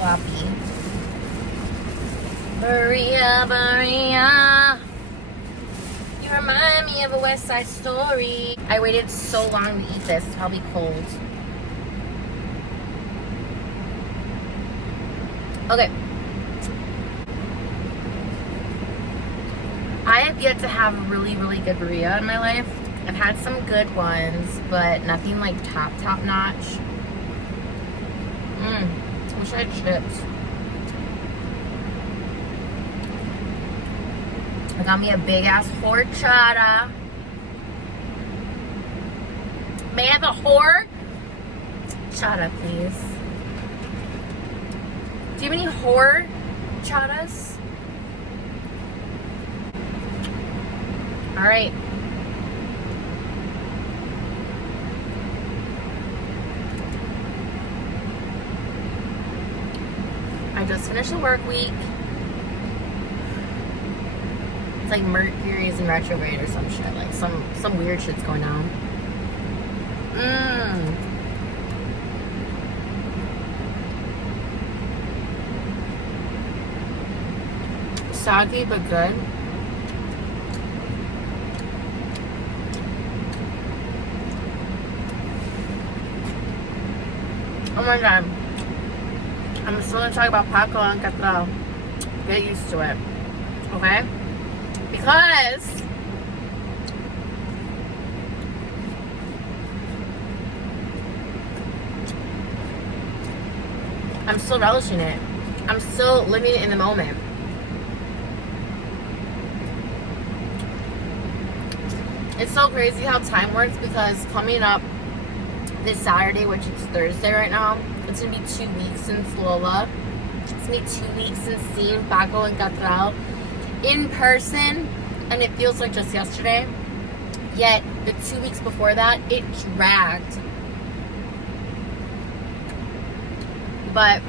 sloppy. Birria, Birria. You remind me of a West Side Story. I waited so long to eat this. It's probably cold. Okay. I have yet to have a really, really good birria in my life. I've had some good ones, but nothing like top notch. Wish I had chips. I got me a big ass horchata. May I have a horchata, please? Do you have any horchatas? All right. I just finished the work week. It's like Mercury's in retrograde or some shit. Like some weird shit's going on. Soggy but good. Oh my god. I'm still gonna talk about Paco and Catrao. Get used to it. Okay? Because I'm still relishing it. I'm still living in the moment. It's so crazy how time works, because coming up this Saturday, which is Thursday right now, it's gonna be 2 weeks since Lola. It's gonna be 2 weeks since seeing Paco and Catrao in person, and it feels like just yesterday. Yet the 2 weeks before that, it dragged. But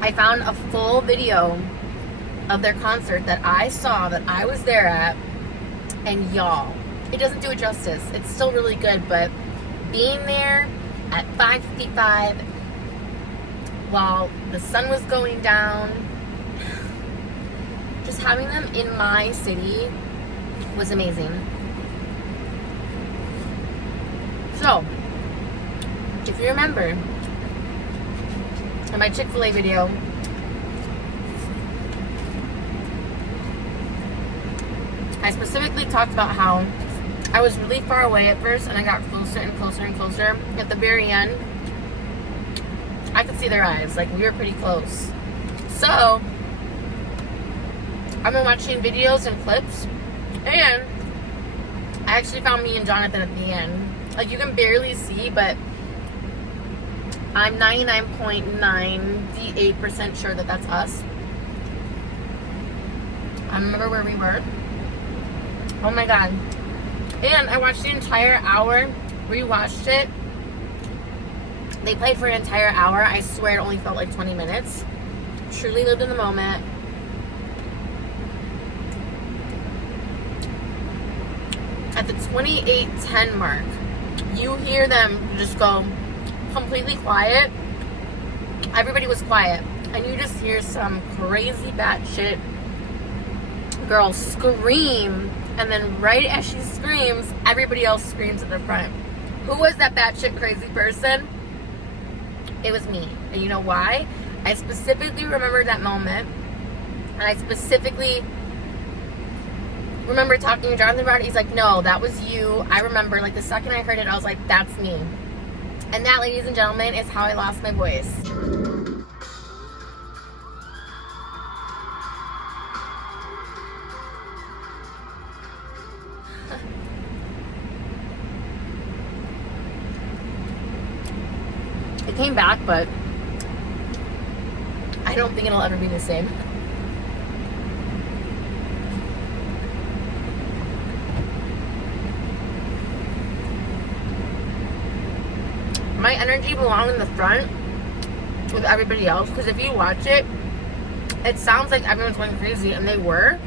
I found a full video of their concert that I saw, that I was there at, and y'all, it doesn't do it justice. It's still really good, but being there at 5:55 while the sun was going down, just having them in my city was amazing. So, if you remember in my Chick-fil-A video, I specifically talked about how I was really far away at first, and I got closer and closer and closer. At the very end, I could see their eyes. Like, we were pretty close. So, I've been watching videos and clips, and I actually found me and Jonathan at the end. Like, you can barely see, but I'm 99.98% sure that that's us. I remember where we were. Oh my god. And I watched the entire hour, rewatched it. They played for an entire hour. I swear it only felt like 20 minutes. Truly lived in the moment. At the 28:10 mark, you hear them just go completely quiet. Everybody was quiet. And you just hear some crazy batshit girl scream. And then right as she screams, everybody else screams at the front. Who was that batshit crazy person? It was me. And you know why? I specifically remember that moment. And I specifically remember talking to Jonathan about it. He's like, no, that was you. I remember, like, the second I heard it, I was like, that's me. And that, ladies and gentlemen, is how I lost my voice. It came back, but I don't think it'll ever be the same. My energy belonged in the front with everybody else, because if you watch it, it sounds like everyone's going crazy, and they were.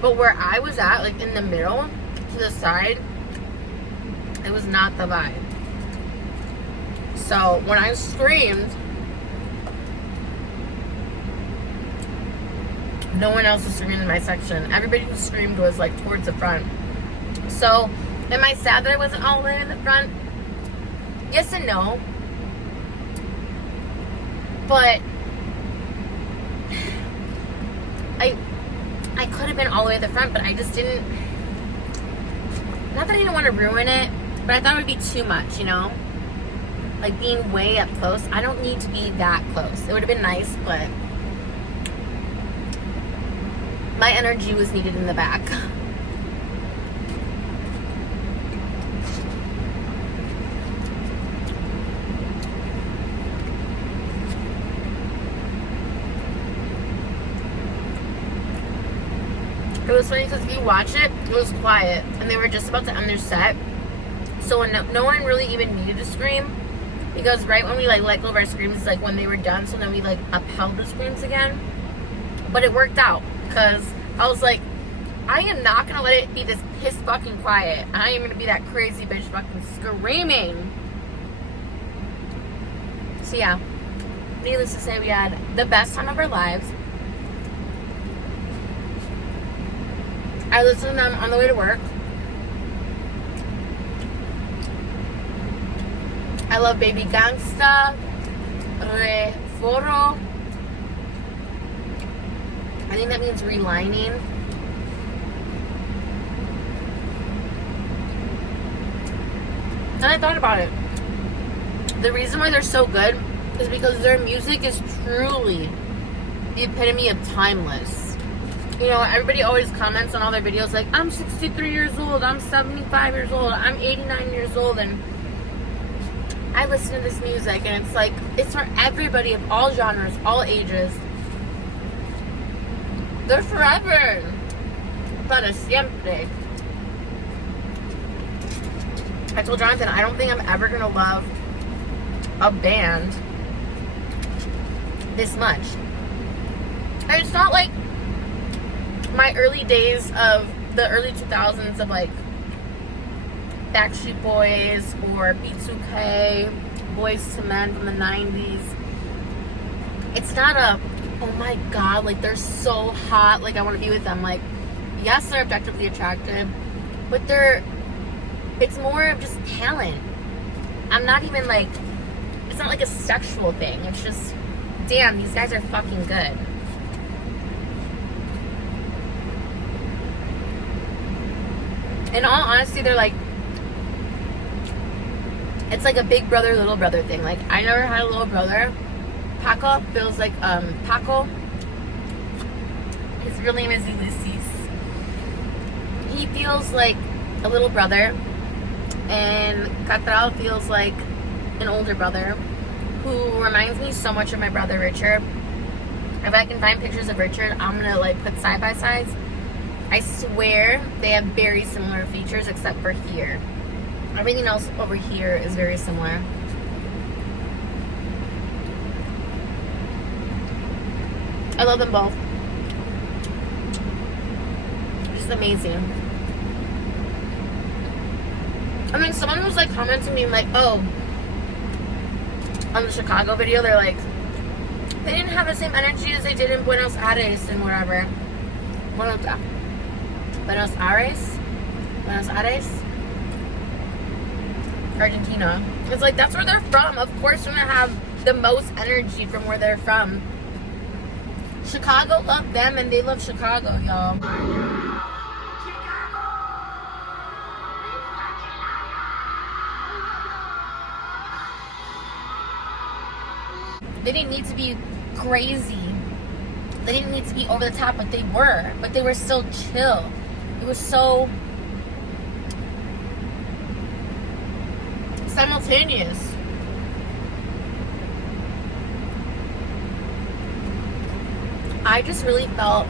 But where I was at, like in the middle, to the side, it was not the vibe. So when I screamed, No one else was screaming in my section. Everybody who screamed was like towards the front. So, am I sad that I wasn't all the way in the front? Yes and no. But I could have been all the way at the front, but I just didn't. Not that I didn't want to ruin it, but I thought it would be too much, you know? Like being way up close. I don't need to be that close. It would have been nice, but my energy was needed in the back. It was funny because if you watch it, it was quiet, and they were just about to end their set. So when no one really even needed to scream, because right when we like let go of our screams, like when they were done, so then we like upheld the screams again. But it worked out because I was like, I am not gonna let it be this piss fucking quiet. I am gonna be that crazy bitch fucking screaming. So yeah, needless to say, we had the best time of our lives. I listened to them on the way to work. I love Baby Gangsta, Re Foro. I think that means relining. And I thought about it. The reason why they're so good is because their music is truly the epitome of timeless. You know, everybody always comments on all their videos like, I'm 63 years old, I'm 75 years old, I'm 89 years old, and I listen to this music, and it's like, it's for everybody of all genres, all ages. They're forever. Para siempre. I told Jonathan, I don't think I'm ever going to love a band this much. And it's not like my early days of the early 2000s of like Backstreet Boys or B2K, Boys to Men from the 90s. It's not a, oh my god, like they're so hot, like I want to be with them. Like, yes, they're objectively attractive, but it's more of just talent. I'm not even like, it's not like a sexual thing. It's just, damn, these guys are fucking good. In all honesty, they're like, it's like a big brother, little brother thing. Like, I never had a little brother. Paco feels like, Paco, his real name is Ulysses. He feels like a little brother, and Catral feels like an older brother who reminds me so much of my brother Richard. If I can find pictures of Richard, I'm gonna like put side by sides. I swear they have very similar features except for here. Everything else over here is very similar. I love them both. Just amazing. I mean, someone was like commenting me like, oh, on the Chicago video, they're like, they didn't have the same energy as they did in Buenos Aires and wherever. Buenos Aires? Buenos Aires? Argentina. It's like, that's where they're from. Of course they're gonna have the most energy from where they're from. Chicago loved them and they love Chicago, y'all. They didn't need to be crazy. They didn't need to be over the top, but they were. But they were still chill. It was so simultaneous. I just really felt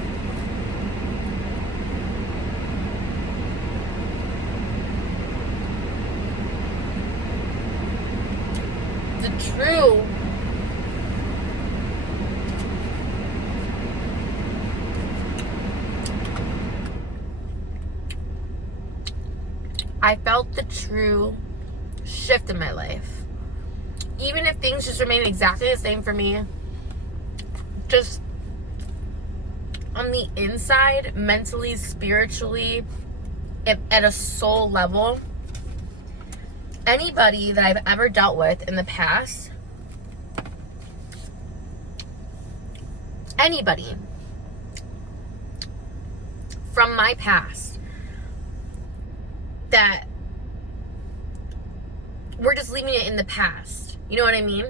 the true shift in my life. Even if things just remain exactly the same for me, just on the inside, mentally, spiritually, at a soul level, anybody that I've ever dealt with in the past, anybody from my past, that we're just leaving it in the past. You know what I mean?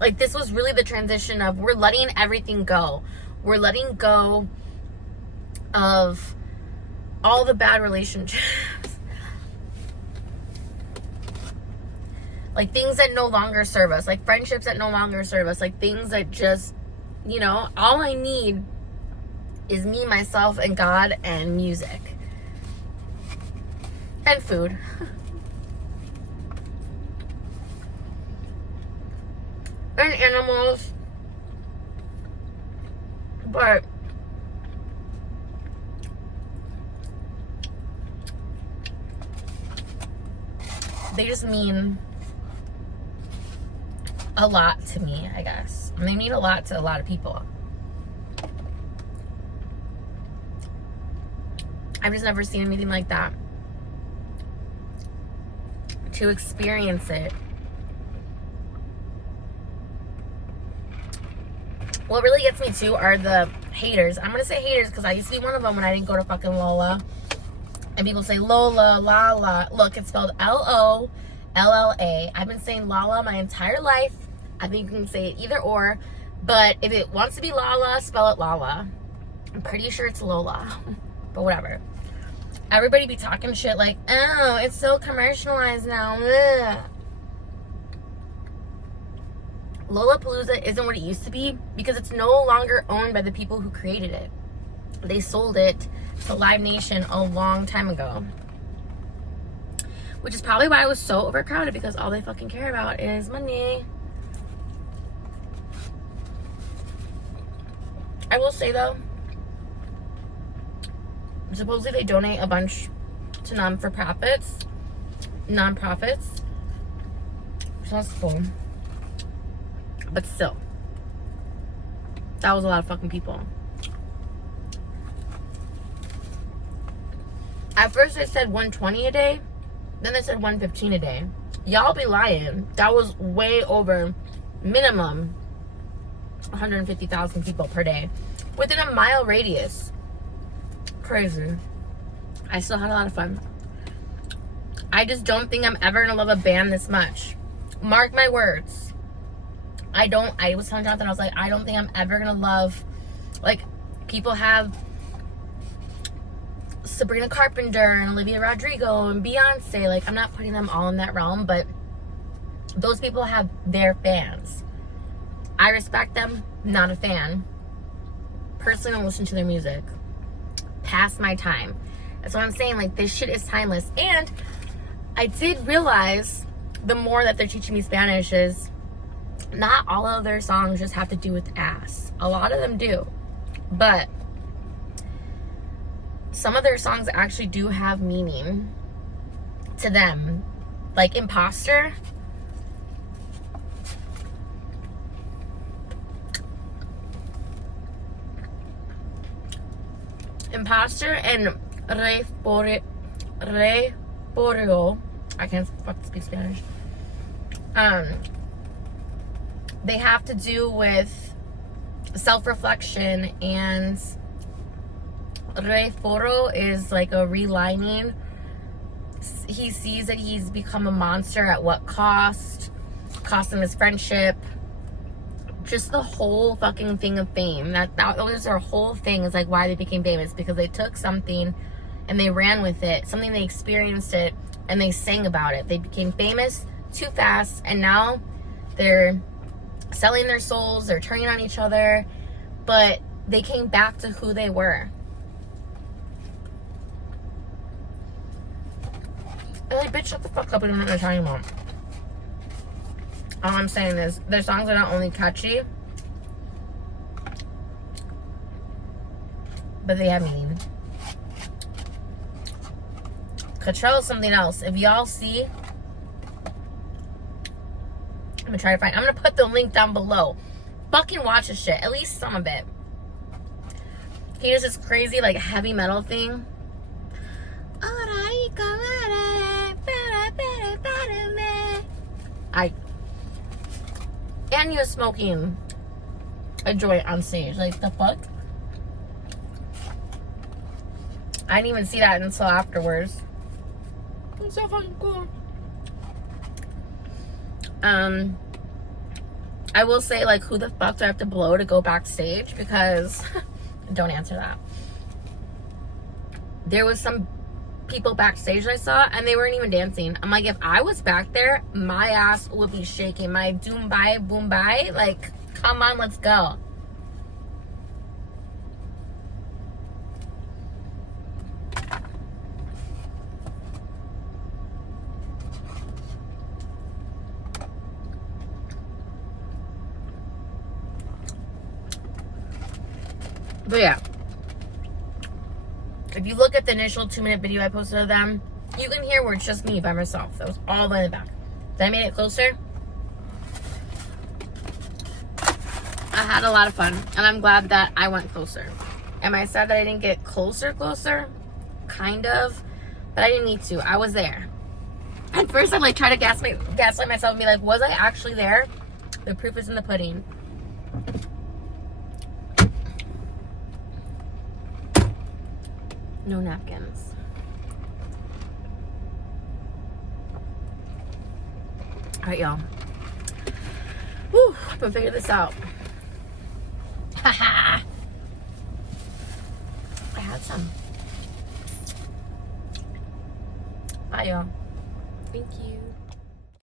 Like, this was really the transition of, we're letting everything go. We're letting go of all the bad relationships. Like, things that no longer serve us. Like, friendships that no longer serve us. Like, things that just, you know, all I need is me, myself, and God, and music. And food. And animals. But they just mean a lot to me, I guess. And they mean a lot to a lot of people. I've just never seen anything like that. To experience it. What really gets me too are the haters. I'm gonna say haters because I used to be one of them when I didn't go to fucking Lola. And people say Lola, Lala. Look, it's spelled Lolla. I've been saying Lala my entire life. I think you can say it either or. But if it wants to be Lala, spell it Lala. I'm pretty sure it's Lola. But whatever. Everybody be talking shit like, oh, it's so commercialized now. Ugh. Lollapalooza isn't what it used to be because it's no longer owned by the people who created it. They sold it to Live Nation a long time ago. Which is probably why it was so overcrowded, because all they fucking care about is money. I will say though, supposedly they donate a bunch to nonprofits. So that's cool. But still, that was a lot of fucking people. At first they said 120 a day. Then they said 115 a day. Y'all be lying. That was way over minimum 150,000 people per day. Within a mile radius. Crazy. I still had a lot of fun. I just don't think I'm ever gonna love a band this much. Mark my words. I was telling Jonathan, I was like, I don't think I'm ever gonna love, like, people have Sabrina Carpenter and Olivia Rodrigo and Beyonce. Like, I'm not putting them all in that realm, but those people have their fans. I respect them, not a fan. Personally, don't listen to their music. Past my time. That's what I'm saying. Like, this shit is timeless. And I did realize, the more that they're teaching me Spanish, is not all of their songs just have to do with ass. A lot of them do. But some of their songs actually do have meaning to them. Like Imposter. Imposter and Re Poreo. I can't fucking speak Spanish. They have to do with self-reflection, and Reforo is like a relining. He sees that he's become a monster at what cost. Cost him his friendship. Just the whole fucking thing of fame. That was their whole thing, is like why they became famous. Because they took something and they ran with it. Something, they experienced it and they sang about it. They became famous too fast, and now they're selling their souls, they're turning on each other, but they came back to who they were. And like, bitch, shut the fuck up, I don't know what you're talking about. All I'm saying is, their songs are not only catchy, but they have meaning. Cottrell is something else. If y'all see, I'm gonna put the link down below. Fucking watch this shit. At least some of it. He does this crazy, like, heavy metal thing. And he was smoking a joint on stage. Like, the fuck? I didn't even see that until afterwards. It's so fucking cool. I will say, like, who the fuck do I have to blow to go backstage? Because, don't answer that. There was some people backstage I saw, and they weren't even dancing. I'm like, if I was back there, my ass would be shaking. My doom bye, boom bye. Like, come on, let's go. But yeah, if you look at the initial 2-minute video I posted of them, you can hear where it's just me by myself. That was all the way in the back. Then I made it closer. I had a lot of fun, and I'm glad that I went closer. Am I sad that I didn't get closer? Kind of, but I didn't need to. I was there. At first, I'd like try to gaslight myself and be like, was I actually there? The proof is in the pudding. No napkins. All right, y'all. Whew, I'm gonna figure this out. Haha. I had some. Bye, y'all. Thank you.